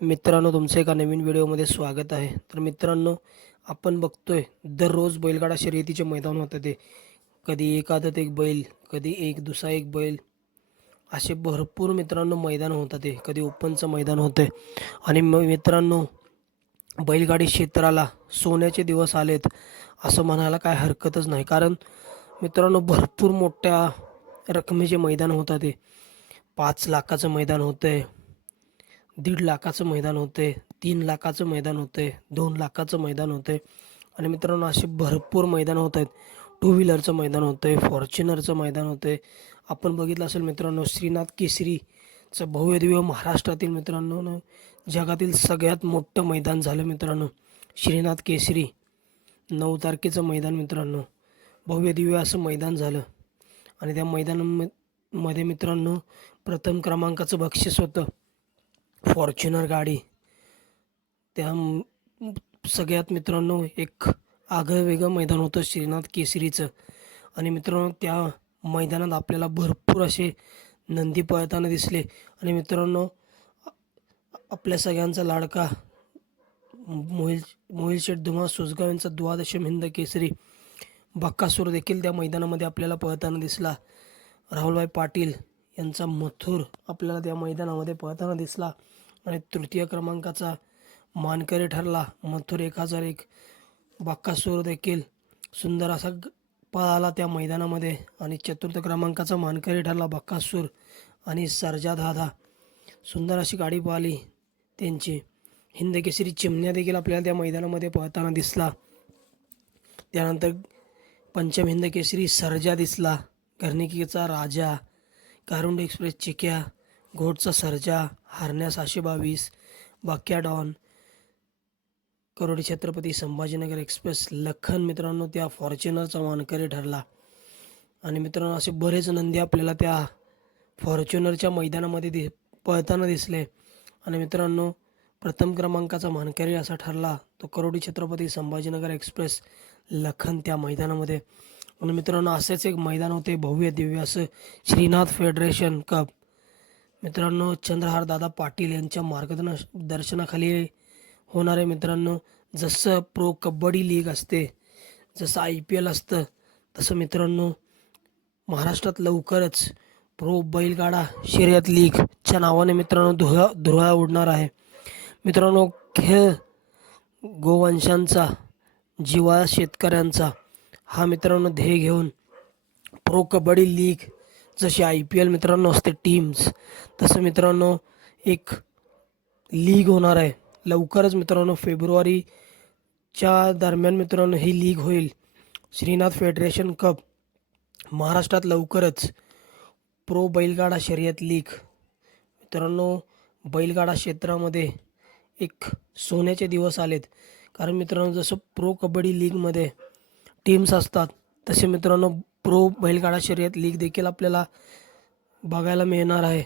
मित्रांनो, तुमचं एका नवीन व्हिडिओमध्ये स्वागत आहे. तर मित्रांनो, आपण बघतोय दररोज बैलगाडा शर्यतीचे मैदान होतं ते. कधी एक आदत एक बैल, कधी एक दुसरा एक बैल, असे भरपूर मित्रांनो मैदान होतात ते. कधी ओपनचं मैदान होतंय आणि मित्रांनो, बैलगाडी क्षेत्राला सोन्याचे दिवस आलेत असं म्हणायला काय हरकतच नाही. कारण मित्रांनो, भरपूर मोठ्या रकमेचे मैदान होतात ते. 5 लाखाचं मैदान होतंय, 1.5 लाखाचं मैदान होते, 3 लाखाचं मैदान होते, 2 लाखाचं मैदान होते आणि मित्रांनो असे भरपूर मैदान होत आहेत. टू व्हीलरचं मैदान होतंय, फॉर्च्युनरचं मैदान होतंय. आपण बघितलं असेल मित्रांनो, श्रीनाथ केसरीचं भव्यदिव्य महाराष्ट्रातील मित्रांनो जगातील सगळ्यात मोठं मैदान झालं मित्रांनो. श्रीनाथ केसरी 9 तारखेचं मैदान मित्रांनो, भव्यदिव्य असं मैदान झालं आणि त्या मैदानामध्ये मित्रांनो प्रथम क्रमांकाचं बक्षीस होतं फॉर्च्युनर गाडी. त्या सगळ्यात मित्रांनो एक आगळं-वेगळं मैदान होतं श्रीनाथ केसरीचं आणि मित्रांनो त्या मैदानात आपल्याला भरपूर असे नंदी पळताना दिसले आणि मित्रांनो आपल्या सगळ्यांचा लाडका मोहिल शेठ धुमाळ सुजगाव यांचा 12 हिंद केसरी बक्कासूर देखील त्या मैदानामध्ये आपल्याला पळताना दिसला. राहुलभाई पाटील यांचा मथुर आपल्याला त्या मैदानामध्ये पळताना दिसला आणि तृतीय क्रमांकाचा मानकरी ठरला मथुर 1001. बक्कासूर देखील सुंदर असा पळाला त्या मैदानामध्ये आणि चतुर्थ क्रमांकाचा मानकरी ठरला बक्कासूर. आणि सर्जा दादा सुंदर अशी गाडी पळाली त्यांची. हिंदकेसरी चिमण्या देखील आपल्याला त्या मैदानामध्ये पळताना दिसला. त्यानंतर पंचम हिंदकेसरी सर्जा दिसला, घरणिकीचा राजा, कारुंड एक्सप्रेस चिक्या, घोटचा सर्जा, हारण्या 622, बाक्या डॉन, करोडी छत्रपती संभाजीनगर एक्सप्रेस लखन मित्रांनो त्या फॉर्च्युनरचा मानकरी ठरला. आणि मित्रांनो असे बरेच नंदी आपल्याला त्या फॉर्च्युनरच्या मैदानामध्ये पळताना दिसले आणि मित्रांनो प्रथम क्रमांकाचा मानकरी असा ठरला तो करोडी छत्रपती संभाजीनगर एक्सप्रेस लखन त्या मैदानामध्ये. आणि मित्रांनो असेच एक मैदान होते भव्य दिव्य असं श्रीनाथ फेडरेशन कप. मित्रांनो चंद्रहार दादा पाटील यांच्या मार्गदर्शनाखाली होणारे मित्रांनो जसं प्रो कबड्डी लीग असते, जसं IPL असतं, तसं मित्रांनो महाराष्ट्रात लवकरच प्रो बैलगाडा शर्यत लीगच्या नावाने मित्रांनो धुरळा उडणार आहे. मित्रांनो खेळ गोवंशांचा, जिव्हाळा शेतकऱ्यांचा हा मित्रांनो ध्येय घेऊन प्रो कबड्डी लीग जशी IPL मित्रांनो असते टीम्स, तसं मित्रांनो एक लीग होणार आहे लवकरच मित्रांनो. फेब्रुवारीच्या दरम्यान मित्रांनो ही लीग होईल. श्रीनाथ फेडरेशन कप महाराष्ट्रात लवकरच प्रो बैलगाडा शर्यत लीग. मित्रांनो बैलगाडा क्षेत्रामध्ये एक सोन्याचे दिवस आलेत. कारण मित्रांनो जसं प्रो कबड्डी लीगमध्ये टीम्स असतात तसे मित्रांनो प्रो बैलगाडा शर्यत लीग देखील आपल्याला बघायला मिळणार आहे.